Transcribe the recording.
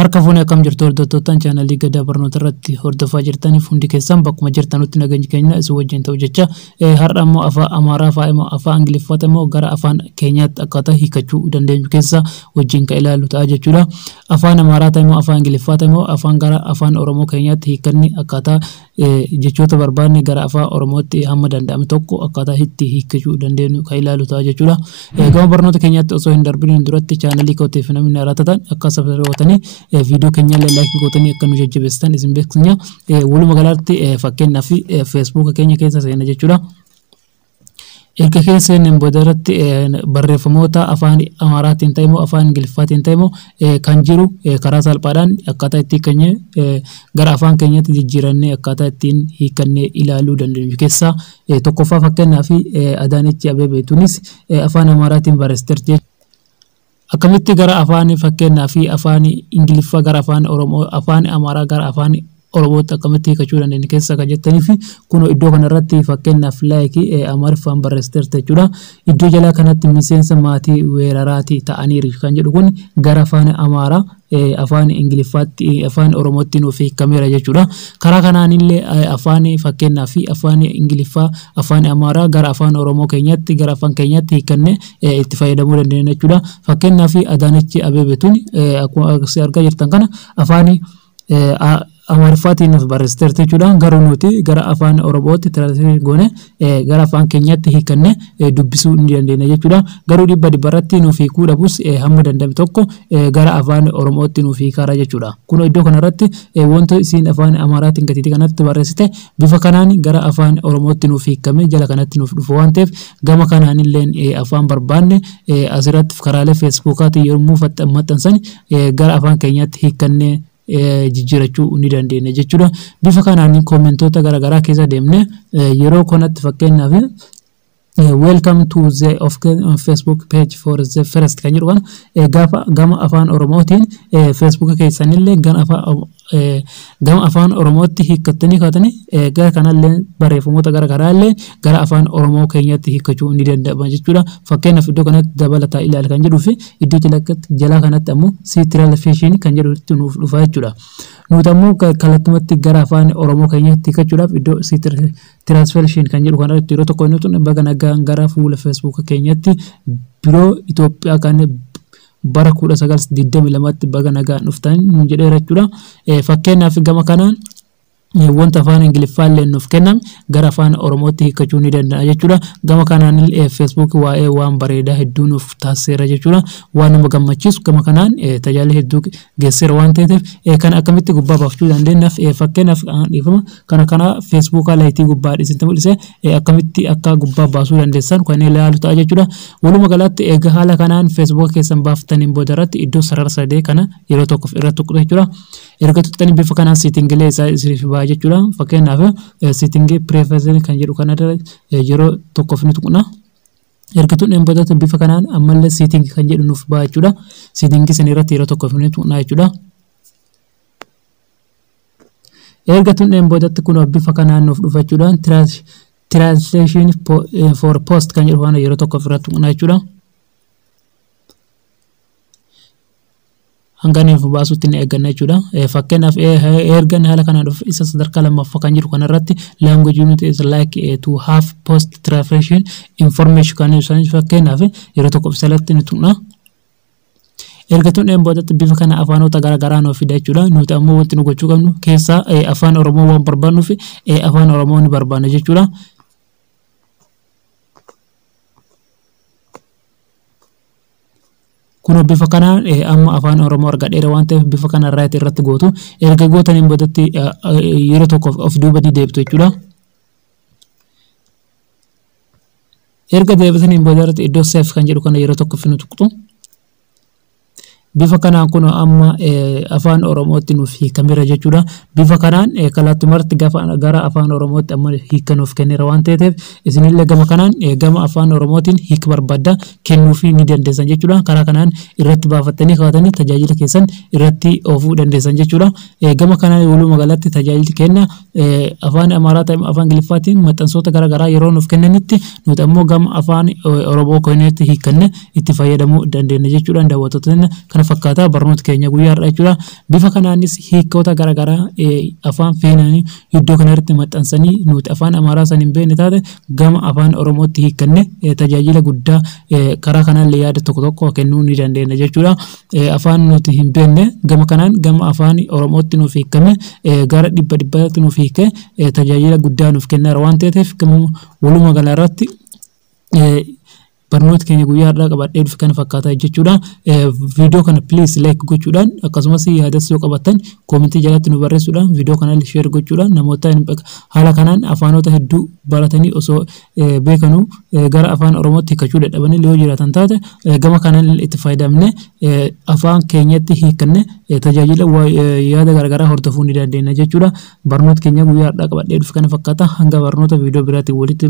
Harka fuunee akkam jirtu hordoftoota chaanalii Gadaa Barnoota irratti hordofaa jirtaniif hundi keessan bakkuma jirtanutti nageenyi keenya isin wajjin ta'u jecha har'a immoo afaan Amaaraa fa'aa immoo afaan Ingiliffaa immoo gara afaan keenyaatti akkaataa hiikachuu dandeenyu keessa wajjin kan ilaallu ta'a jechuudha. Afaan Amaaraa immoo afaan Ingiliffaa immoo afaan gara afaan Oromoo keenyaatti hiikanni akkaataa jechoota barbaanne gara afaan Oromootti hamma danda'ame tokko akkaataa itti hiikachuu dandeenyu kan ilaallu ta'a jechuudha. Gama barnoota keenyaatti osoo hin darbin duratti chaanalii kootiif namni haaratatan akka sabsabotanii video keenya like gootanii akka nu jajjabeessitan isin beeksisna. Walumaa galatti fakkeenyaaf Facebook keenya keessa seena jechuudha. Erga keessa seeneen boodarratti barreeffamoota afaan Amaaraatiin ta'e immoo afaan Ingiliffaatiin ta'e immoo kan jiru karaa salphaadhaan akkaataa itti keenya gara afaan keenyaatti jijjiirannee akkaataa ittiin hiikannee ilaaluu dandeenyu keessaa tokkoffaa fakkeenyaaf Adaanech Abeebeetuunis afaan Amaaraatiin barreessiteerti. Akkamitti gara afaan fakkeenyaaf afaan Ingiliffaa gara afaan Oromoo afaan Amaaraa gara afaan Oromootti akkamitti hiikachuu dandeenyu keessa kan jettaniif kun iddoo kanarratti fakkeenyaaf Amaariffaan barreessiteerti jechuudha. Iddoo jalaa kanatti miseensa maatii weeraraati ta'aniiru kan jedhu kun gara afaan Amaaraa afaan Ingiliffaatti afaan Oromootti nuuf hiikameera jechuudha. Karaa kanaanillee afaan fakkeenyaaf afaan Ingiliffaa afaan Amaaraa gara afaan Oromoo keenyatti gara afaan keenyatti hiikannee itti fayyadamuu dandeenya jechuudha. Fakkeenyaaf Adaanech Abeebeetuun akkuma argaa jirtan kana afaan Amaariffaatiin nuuf barreessiteerti jechuudha. Garuu nuti gara afaan Oromootti translate goone gara afaan keenyatti hiikannee dubbisuu ni dandeenya jechuudha. Garuu dhibba dhibbarratti nuuf hiikuu dhabus hamma danda'ame tokko gara afaan Oromootti nuuf hiikaara jechuudha. Kun iddoo kanarratti wanta isin afaan Amaaraatiin gatiitii kanatti barreessite bifa kanaan gara afaan Oromootti nuuf hiikame jala kanatti nuuf dhufu waan ta'eef gama kanaanillee afaan barbaanne asirratti karaalee Feesbuukaatiin yommuu maxxansan gara afaan keenyatti hiikannee jijjiirachuu ni dandeenya jechuudha. Bifa kanaan komentoota garaagaraa keessa deemne yeroo kanatti fakkeenyaaf welcome to the Facebook page for the first kan jedhu kana gama afaan Oromootiin Facebook keessanillee gama afaan Oromootti hiikattanii kaatanii gara kanallee barreeffamoota garaagaraallee gara afaan Oromoo keenyatti hiikachuu ni danda'ama jechuudha. Fakkeenyaaf iddoo kanatti dabalataa ilaala kan jedhuu fi iddoo jalaa kanatti ammoo translation kan jedhutti nuuf dhufa jechuudha. Nuti ammoo kallattumatti gara afaan Oromoo keenyatti hiikachuudhaaf iddoo translation kan jedhu kanatti yeroo tokko inni baga nagaan gara fuula Facebook keenyatti biroo Itoophiyaa kan bara 1922tti baga nagaan dhuftan jedhee jechuudha. Fakkeenyaaf gama kanaan wanta afaan Ingiliffaallee nuuf kenname gara afaan Oromootti hiikachuu ni danda'a jechuudha. Gama kanaan Facebook waa'ee waan bareedaa hedduu nuuf taasiseera jechuudha. Waan nama gammachiisu gama kanaan tajaajila hedduu geesseera waan ta'eef kan akkamitti gubbaa baafachuu dandeenyaaf fakkeenyaaf dhiifama kana Facebook laayitii gubbaa dhiisinta mul'ise akkamitti akka gubbaa baasuu dandeessan kan ilaalu ta'a jechuudha. Walumaa galatti egaa haala kanaan Facebook keessan baaftaniin boodarratti iddoo sarara sadee kana yeroo tokkoof irratti tuqxu jechuudha. Erga tuqxanii bifa kanaan settingilee isaa isiniif baa jechuudha. Fakkeenyaaf settingii preference kan jedhu kanarra yeroo tokkoof ni tuqna. Erga tuqneen boodatti bifa kanaan ammallee setting kan jedhu nuuf baa jechuudha. Settingii san irratti yeroo tokkoof ni tuqna jechuudha. Erga tuqneen boodatti kun bifa kanaan nuuf dhufa jechuudha. Translation for post kan jedhu kana yeroo tokkoof irratti tuqna jechuudha. Hanganiif baasuutti ni eegganna jechuudha. Fakkeenyaaf ergan haala kanaan dhufu isa sadarkaa lammaffaa kan jiru kanarratti language unit is like to have post translation information kan ibsan fakkeenyaaf yeroo tokkoof salatti ni tuqna. Erga tuqneen boodatti bifa kana afaanota garaagaraa nuuf fida jechuudha. Nuti ammoo wanti nu gochuu qabnu keessaa afaan Oromoo waan barbaannuuf afaan Oromoo ni barbaanna jechuudha. Kun bifa kanaan amma afaan Oromoo argadheera waan ta'eef bifa kana right irratti gootu erga gootaniin boodatti yeroo tokkoof of duubatti deebitu jechuudha. Erga deebitaniin boodatti iddoo save kan jedhu kana yeroo tokkoof ni tuqxu. Bifa kanaan kun amma afaan Oromootti nuuf hiikameera jechuudha. Bifa kanaan kallattumarratti gara afaan Oromootti amma hiikanuuf kenneera waan ta'eef isinillee gama kanaan gama afaan Oromootiin hiika barbaadda kennuufii ni dandeessan jechuudha. Karaa kanaan irratti baafattanii kaawwatanii tajaajila keessan irratti oofuu dandeessan jechuudha. Gama kanaan walumaa galatti tajaajilli kenna afaan Amaaraa ta'e afaan Ingiliffaatiin maxxansoota garaagaraa yeroo nuuf kennanitti nuti ammoo gama afaan Oromoo keenyatti hiikanne itti fayyadamuu dandeenya jechuudha. Daawwattoonni kana fakkaata barnoota keenya guyyaa har'aa jechuudha. Bifa kanaanis hiikkoota garaagaraa afaan feenanii iddoo kanarratti maxxansanii nuti afaan Amaaraa san hin beekne taate gama afaan Oromootti hiikkanne tajaajila guddaa karaa kanallee yaada tokko kennuu ni dandeenya jechuudha. Afaan nuti hin beekne gama kanaan gama afaan Oromootti nuuf hiikkame gara dhibbatti nuuf hiike tajaajila guddaa nuuf kenna waan ta'eef walumaa galatti barnoota keenya guyyaa har'aa qabadhee dhufe kana fakkaata jechuudha. Viidiyoo kana please like gochuudhaan akkasumas yaadas yoo qabaattan koomentii jalatti nu barreessuudhaan viidiyoo kana share gochuudhaan namoota haala kanaan afaanota hedduu baratanii osoo beekanuu gara afaan Oromootti hiikachuu dadhabanii yoo jiraatan taate gama kanaan itti fayyadamne afaan keenyatti hiikanne tajaajila yaada garaagaraa hordofuu ni dandeenya jechuudha. Barnoota keenya guyyaa har'aa qabadhee dhufe kana fakkaata hanga barnoota viidiyoo biraatiin walitti